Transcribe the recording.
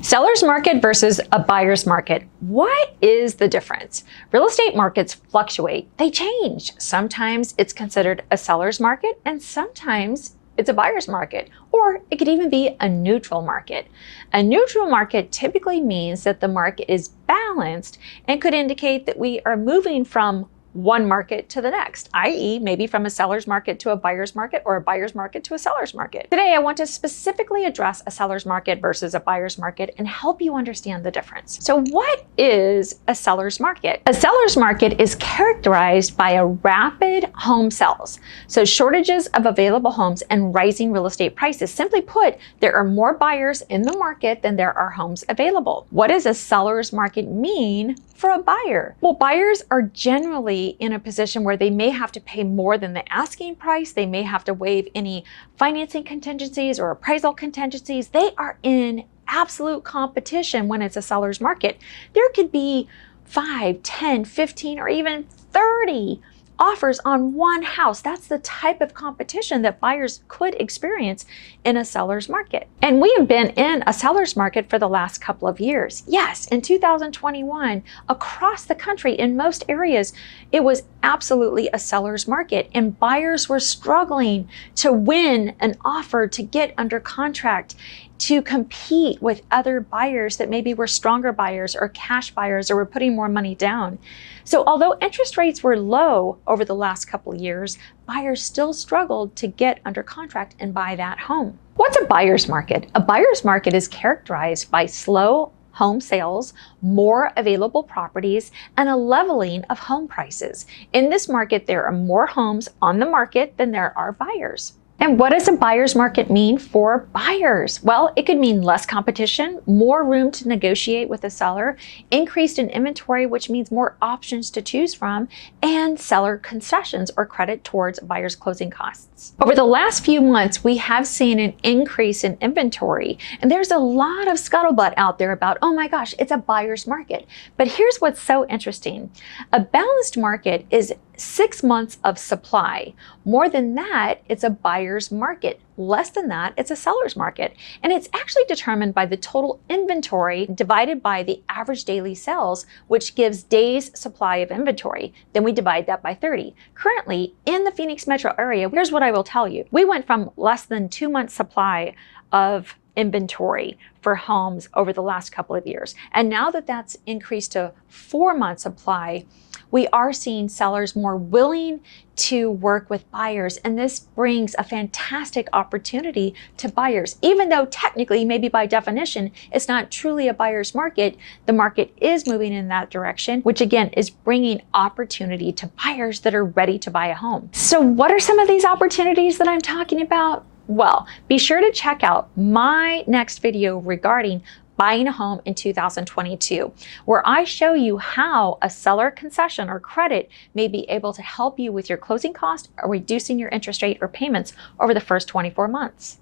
Seller's market versus a buyer's market. What is the difference? Real estate markets fluctuate, they change. Sometimes it's considered a seller's market and sometimes it's a buyer's market, or it could even be a neutral market. A neutral market typically means that the market is balanced and could indicate that we are moving from one market to the next, i.e. maybe from a seller's market to a buyer's market or a buyer's market to a seller's market. Today, I want to specifically address a seller's market versus a buyer's market and help you understand the difference. So what is a seller's market? A seller's market is characterized by a rapid home sales. So shortages of available homes and rising real estate prices. Simply put, there are more buyers in the market than there are homes available. What does a seller's market mean for a buyer? Well, buyers are generally in a position where they may have to pay more than the asking price. They may have to waive any financing contingencies or appraisal contingencies. They are in absolute competition when it's a seller's market. There could be 5, 10, 15, or even 30 offers on one house. That's the type of competition that buyers could experience in a seller's market. And we have been in a seller's market for the last couple of years. Yes, in 2021, across the country, in most areas, it was absolutely a seller's market, and buyers were struggling to win an offer, to get under contract, to compete with other buyers that maybe were stronger buyers or cash buyers or were putting more money down. So although interest rates were low over the last couple of years, buyers still struggled to get under contract and buy that home. What's a buyer's market? A buyer's market is characterized by slow home sales, more available properties, and a leveling of home prices. In this market, there are more homes on the market than there are buyers. And what does a buyer's market mean for buyers? Well, it could mean less competition, more room to negotiate with the seller, increased in inventory, which means more options to choose from, and seller concessions or credit towards buyer's closing costs. Over the last few months, we have seen an increase in inventory, and there's a lot of scuttlebutt out there about, oh my gosh, it's a buyer's market. But here's what's so interesting. A balanced market is 6 months of supply. More than that, it's a buyer's market. Less than that, it's a seller's market. And it's actually determined by the total inventory divided by the average daily sales, which gives days supply of inventory. Then we divide that by 30. Currently, in the Phoenix metro area, here's what I will tell you. We went from less than 2 months supply of inventory for homes over the last couple of years. And now that that's increased to 4 months supply, we are seeing sellers more willing to work with buyers, and this brings a fantastic opportunity to buyers. Even though technically, maybe by definition, it's not truly a buyer's market, the market is moving in that direction, which again is bringing opportunity to buyers that are ready to buy a home. So what are some of these opportunities that I'm talking about? Well, be sure to check out my next video regarding buying a home in 2022, where I show you how a seller concession or credit may be able to help you with your closing cost or reducing your interest rate or payments over the first 24 months.